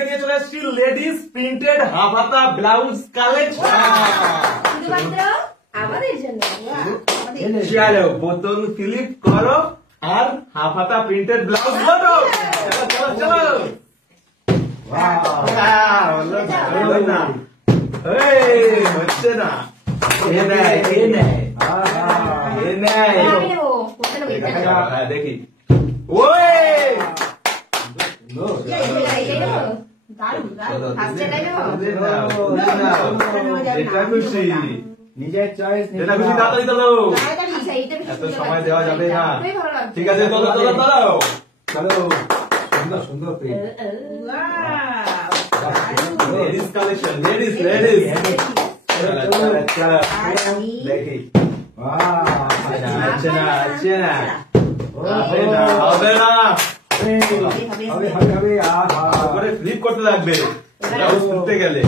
আজকে নিয়ে চলে এসেছি লেডিস প্রিন্টেড হাফ হাতা ব্লাউজ কালেকশন শুধুমাত্র আমাদের জন্য। চলো বোতল ফিলিপ করো আর হাফ হাতা প্রিন্টেড ব্লাউজ করো। চলো চলো চলো। না হচ্ছে না দেখি নিজের চয়েস তাড়াতাড়ি তোলো, এত সময় দেওয়া যাবে না। ঠিক আছে তোলো তোলো তোলো। চলো সুন্দর সুন্দর লেডিস কালেকশন লেডিস লেডিস দেখি হচ্ছে না হচ্ছে না হবে না হবে না হবে হবে হবে করে ফ্লিপ করতে লাগবে ব্লাউজ করতে গেলে।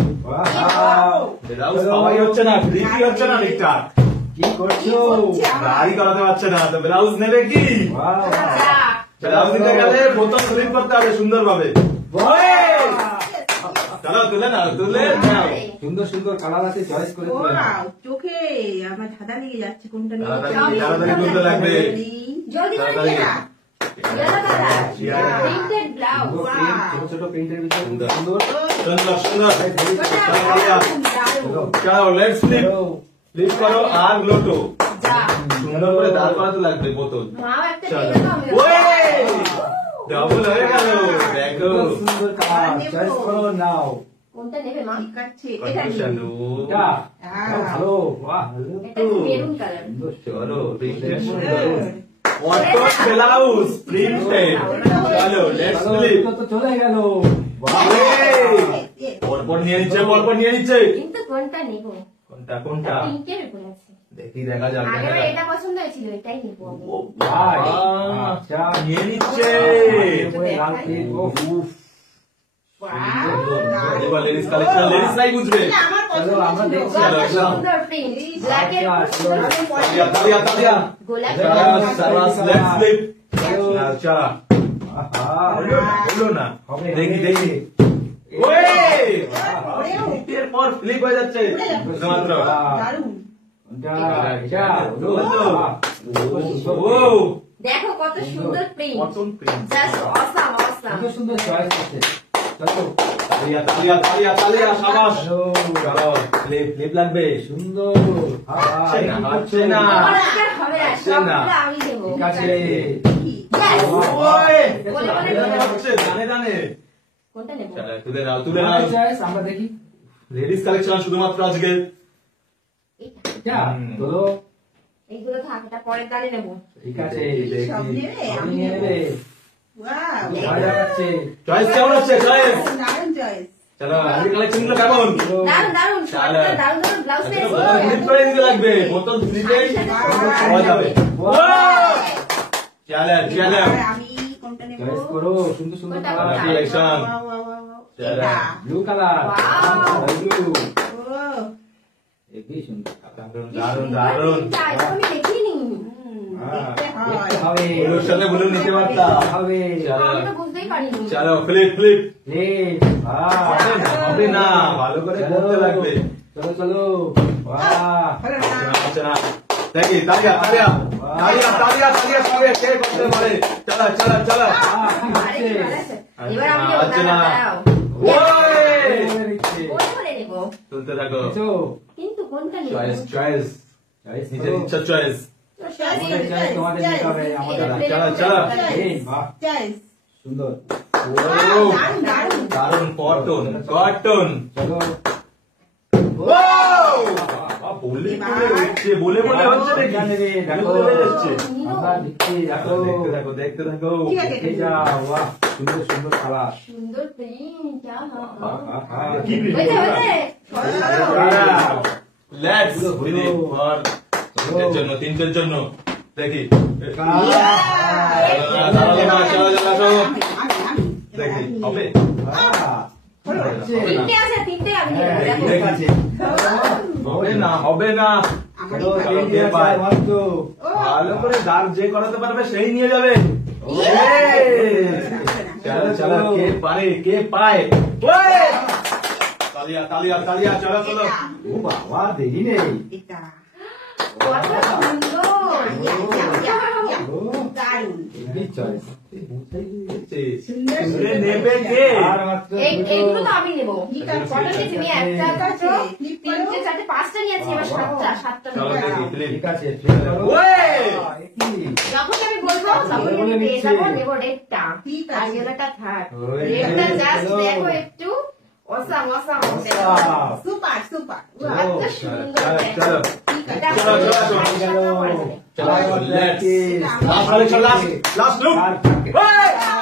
ব্লাউজ পাওয়াই হচ্ছে না, ফ্লিপই হচ্ছে না ঠিকঠাক। কি করছো? গাড়ি করাতে পারছে না তো ব্লাউজ নেবে কি? ব্লাউজ নিতে গেলে বোতাম ফ্লিপ করতে হবে সুন্দর ভাবে। চলো তুলে নাও তুলে নাও। সুন্দর সুন্দর কালার আছে, চয়েস করে চোখে আমার ধাঁধা লেগে যাচ্ছে কোনটা তাড়াতাড়ি তুলতে লাগবে। জলদি করে ছোট ছোট প্রিন্টের ভিতরে সুন্দর সুন্দর সুন্দর। চলো লেটস ফ্লিপ ফ্লিপ করো আর লোটো সুন্দর করে দাঁড় করাতে লাগবে বোতল। ডাবল হয়ে গেল দেখো সুন্দর কালার, চয়েস করো নাও। কোনটা নেবে মা? ভালো বাহ মেরুন কালার। চলো কটন ব্লাউজ প্রিন্টেড। চলো লেটস ফ্লিপ। তো চলে গেল। পরপর নিয়ে নিচ্ছে পরপর নিয়ে নিচ্ছে। কিন্তু কোনটা নেব? কোনটা কোনটা পিঙ্কের উপর আছে। দেখি দেখা যাক দেখা আগের যাক। এটা পছন্দ হয়েছিল, এটাই নেব আমি। ও ভাই আচ্ছা নিয়ে নিচ্ছে। লাল প্রিন্ট উফ এবার লেডিস কালেকশন লেডিস নাই বুঝবে। চলো আমরা দেখছি। চলো একদম সুন্দর প্রিন্ট ব্ল্যাক এর তালিয়া তালিয়া তালিয়া। গোলাপি সারাস লেটস ফ্লিপ। আচ্ছা আহা হলো না হবে দেখি দেখি। ওয়ে এর পর ফ্লিপ হয়ে যাচ্ছে শুধুমাত্র। ও দেখো কত সুন্দর print, cotton print just awesome awesome. সুন্দর সুন্দর চয়েস আছে। চলো তালিয়া তালিয়া তালিয়া তালিয়া শাবাশ। চলো চলো ফ্লিপ ফ্লিপ লাগবে। সুন্দর হচ্ছে না হচ্ছে না। আমার আজকে হবে না, আচ্ছা না। সবগুলো আমি দেব। ঠিক আছে। Yes! ওই বলে বলে দানে হচ্ছে দানে দানে। কোনটা নেব? চলো তুলে নাও তুলে নাও। আমাদের চয়েস আমরা দেখি। লেডিস কালেকশন শুধুমাত্র আজকে। যা চলো এইগুলো থাক, এটা পরের দানে নেব। ঠিক আছে সব দেখি নেবে? আমি নিয়ে নেবে। ওয়াও, ভালো যাচ্ছে। চয়েস কেমন হচ্ছে চয়েস? দারুণ চয়েস। চলো আজকে কালেকশন গুলো কেমন? দারুণ দারুণ, চলো। দারুণ দারুণ ব্লাউজ আজকে পেয়েছি। বোতল ফ্লিপ করে দিতে লাগবে। বোতল ফ্লিপে পাওয়া যাবে। চলো চলো আমি কোনটা নেব? চয়েস করো সুন্দর সুন্দর কোনটা কালার কোনটা? Collection. Wow, wow, wow, wow. চলো এটা। Blue colour Wow! ব্লু ও, একই সুন্দর দারুন কি দারুন সুন্দর দারুন। প্রিন্টটা, এটা আমি দেখিনি। দেখতে হয়। হবে ওর সাথে বলে নিতে পারতাম। হবে চলো আমি তো বুঝতেই পারিনি। চলো ফ্লিপ ফ্লিপ। লেট হবে না হবে না ভালো করে করতে লাগবে। চলো চলো বাহ হচ্ছে না দেখি তালিয়া তালিয়া তালিয়া তালিয়া তালিয়া সবে কে করতে পারে। চলো চলো চলো। আরে কি ভালো আছে। এবার আমি নেব, হচ্ছে না। দাঁড়াও। ওই কোন বলে নেব? তুলতে থাকো। কিন্তু কোনটা নেব? চয়েস চয়েস নিজের ইচ্ছা চয়েস। তোমাদের নিতে হবে আমাদের চলো চলো। এই বাহ সুন্দর ও দারুন কটন কটন। চলো বলে বলে হচ্ছে বলে বলে হচ্ছে দেখি। জানে রে দেখো বলে যাচ্ছে। আমরা দেখছি দেখো দেখতে থাকো দেখতে থাকো। দেখে যাও বাহ সুন্দর সুন্দর কালার সুন্দর প্রিন্ট। কি হয়েছে হয়েছে। লেটস ফিনিশ ফর তিনটের জন্য তিনটের জন্য দেখি। দেখি হবে। তিনটে আছে, তিনটে আমি নেব, দেখো। দেখি হবে না হবে না। ভালো করে দাঁড় যে করাতে পারবে সেই নিয়ে যাবে। চলো चलो के पारे के पाए ओए तालिया तालिया तालिया चलो चलो ও বাবা দেরি নেই কত সুন্দর ও হেভি চয়েস सुरे नेबे के আর মাত্র এইগুলো তো আমি নেবো কটা নিয়েছি আমি একটা দুটো তিনটে চারটে পাঁচটা নিয়েছি এবার সাতটা चलो নেবো देखिए ঠিক আছে ঠিক আছে ওয়ে যখন আমি বলবো তখন আমি পেয়ে যাবো নেবো রেডটা আর ইয়েলোটা থাক রেডটা জাস্ট দেখো একটু অসাম অসাম সুপার সুপার এত সুন্দর चलो এটা চলো, চলো, চলো। চলো Let's. Last, last, last look. আর থাকে Hey!